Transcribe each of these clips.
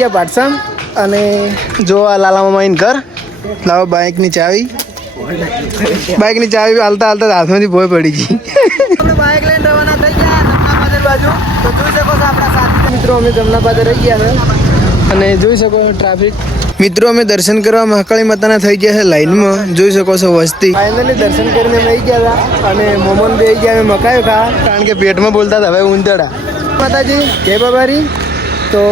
ગયા પાટસમ અને જો આ લાલા મામા ઇન ઘર લાવો બાઇકની ચાવી હાલતા હાલતા હાથમાંથી ભોય પડી ગઈ. આપણે બાઇક લઈને રવાના થઈ ગયા જમનાપાદર બાજુ. તો જોઈ શકો છો આપણા સાથી મિત્રો અમે જમનાપાદર રહી ગયા છે અને જોઈ શકો ટ્રાફિક. મિત્રો અમે દર્શન કરવા મહાકાળી માતાના થઈ ગયા છે લાઈનમાં. જોઈ શકો છો વસ્તી. ફાઇનલી દર્શન કરીને અમે આવી ગયા હતા અને મોમન બે ગયા અમે મકાયો ખા કારણ કે પેટમાં બોલતા હતા હવે ઊંધડા. માતાજી જય બાબારી. તો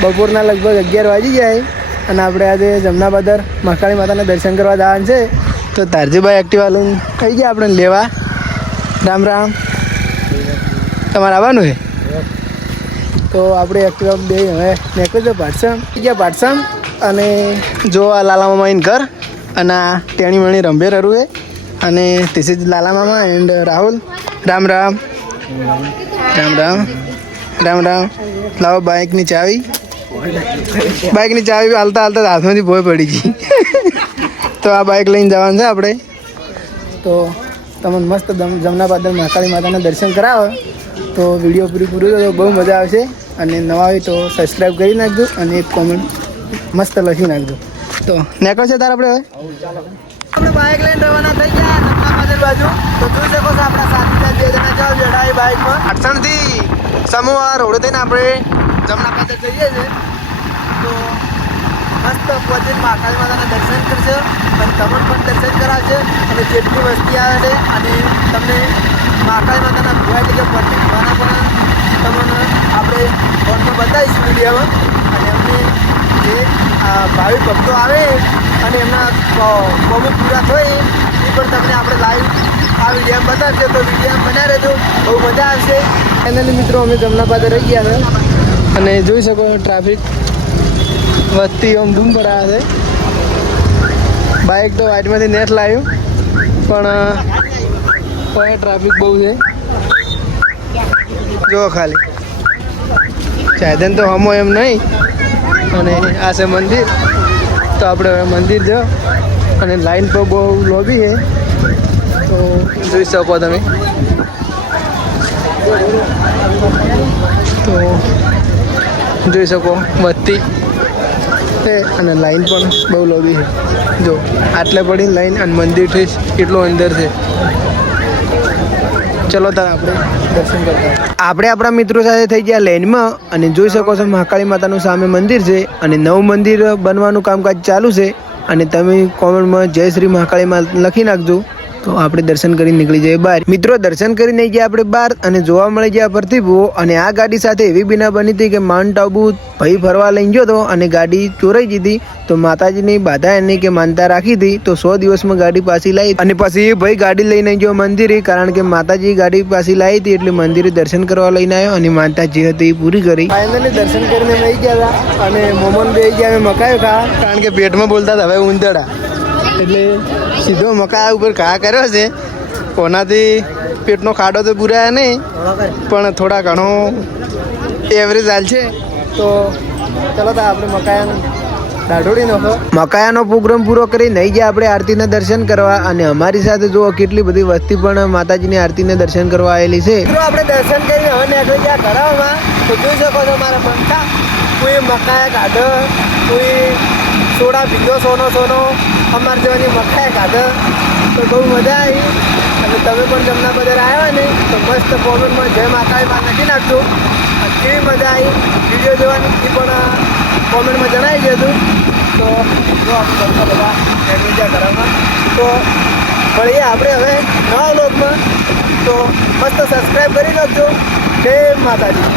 બપોરના લગભગ 11 વાગી જાય અને આપણે આજે જમનાપાદર મહાકાળી માતાના દર્શન કરવા જવાનું છે. તો તારજીભાઈ એક્ટિવા લઈને થઈ ગયા આપણે લેવા. રામ રામ. તમારે આવવાનું છે તો આપણે એક્ટિવા બે હવે નીકળી જાઓ પાટસમ. ગયા પાટસમ અને જો આ લાલા મામા ઇન ઘર અને આ ટેણી મણી રંભેર હરું છે અને ધીસ ઇઝ લાલા મામા એન્ડ રાહુલ. રામ રામ. રામ રામ. રામ રામ. લાવો બાઇકની ચાવી હાલતા હાલતા હાથમાંથી ભોય પડી ગઈ. તો આ બાઇક લઈને જવાનું છે આપણે. તો તમને મસ્ત જમનાપાદર મહાકાળી માતાના દર્શન કરાવો તો વિડીયો પૂરું તો બહુ મજા આવશે. અને નવા હોય તો સબસ્ક્રાઈબ કરી નાખજો અને એક કોમેન્ટ મસ્ત લખી નાખજો. તો નીકળ છે તાર આપણે હવે આપણે બાઇક લઈને રવાના થઈ ગયા જમનાપાદર બાજુ. તો જોઈ શકો છો આપણા સાથી 2 જણા જાવ જડા બાઇકમાં. અડસણથી સમૂહ રોડ થઈને આપણે જમનાપાદર જઈએ છીએ. તો મસ્ત પહોંચીને મહાકાળી માતાના દર્શન કરશે અને તમને પણ દર્શન કરાવશે અને જેટલી વસ્તી આવે છે અને તમને મહાકાળી માતાના ભૂવા એટલે કે પ્રતિક ભવાના પણ તમને આપણે ફોનમાં બતાવીશું વિડીયોમાં. અને એમને જે ભાવિ ભક્તો આવે અને એમના કોમેન્ટ પૂરા થાય એ પણ તમને આપણે લાઈવ આ વિડીયોમાં બતાવશે. તો વિડીયોમાં બન્યા રહેજો, બહુ મજા આવશે. ફાઇનલી મિત્રો અમે જમનાપાદર રહી ગયા છે અને જોઈ શકો ટ્રાફિક વસ્તી આમ ધૂમ ભરાયા છે. બાઇક તો વાઇટમાંથી નેટ લાવ્યું પણ ટ્રાફિક બહુ છે. જો ખાલી સાધન તો હમો એમ નહીં. અને આ છે મંદિર. તો આપણે હવે મંદિર જો અને લાઈન પર બહુ લોબી છે તો જોઈ શકો તમે. તો જોઈ શકો વસ્તી છે અને લાઈન પણ બહુ લોબી છે. જો આટલે પડી લાઈન અને મંદિરથી એટલો અંદર છે. ચલો તાર આપણે દર્શન કરતા. આપણે આપણા મિત્રો સાથે થઈ ગયા લાઈનમાં અને જોઈ શકો છો મહાકાળી માતાનું સામે મંદિર છે અને નવું મંદિર બનવાનું કામકાજ ચાલુ છે. અને તમે કોમેન્ટમાં જય શ્રી મહાકાળીમાં લખી નાખજો. તો આપણે દર્શન કરી નીકળી જઈએ બહાર. મિત્રો દર્શન કરી નહીં ગયા આપણે બહાર અને જોવા મળી ગયા પ્રતિભો. અને આ ગાડી સાથે એવી બીના બની હતી કે માઉન્ટ આબુ ભાઈ ફરવા લઈ ગયો હતો અને ગાડી ચોરાઈ ગઈ હતી. તો માતાજીની બાધા એની કે માનતા રાખી હતી તો 100 દિવસમાં ગાડી પાછી લાવી અને પછી એ ભાઈ ગાડી લઈને ગયો મંદિરે કારણ કે માતાજી ગાડી પાછી લાવી હતી એટલે મંદિરે દર્શન કરવા લઈને આવ્યો અને માનતા જે હતી એ પૂરી કરી. ફાઇનલી દર્શન કરીને અમે ગયા હતા અને મોમન બે ગયા અમે મકાયો ખા કારણ કે પેટમાં બોલતા હતા હવે ઊંધડા એટલે સીધો મકાયા ઉપર ઘા કર્યો છે. કોનાથી પેટનો ખાડો તો પૂરાયા નહીં પણ થોડા ઘણો એવરેજ હાલ છે. તો ચલો તો આપણે મકાયાનો દાઢોડી નાખો. મકાયાનો પ્રોગ્રામ પૂરો કરી નહીં ગયા આપણે આરતીના દર્શન કરવા અને અમારી સાથે જુઓ કેટલી બધી વસ્તી પણ માતાજીની આરતીના દર્શન કરવા આવેલી છે. આપણે દર્શન કરીને હવે નીકળી ગયા ઘરમાં. તો જોઈ શકો છો મારા બનતા કોઈ મકાયા કાઢો કોઈ સોડા પીધો સોનો અમારે જેવાની મકાયા કાઢો. તો બહુ મજા આવી અને તમે પણ જમનાપાદર આવ્યા ને તો મસ્ત કોમેન્ટમાં જય મહાકાળી માં લખી નાખજો. કેવી મજા આવી વિડીયો જોવાની એ પણ કોમેન્ટમાં જણાવી દેજો. તો જો આપણે બધા નીકળી ગયા ઘરમાં. તો મળીએ આપણે હવે નવા વ્લોગમાં. તો મસ્ત સબસ્ક્રાઈબ કરી નાખજો. જય માતાજી.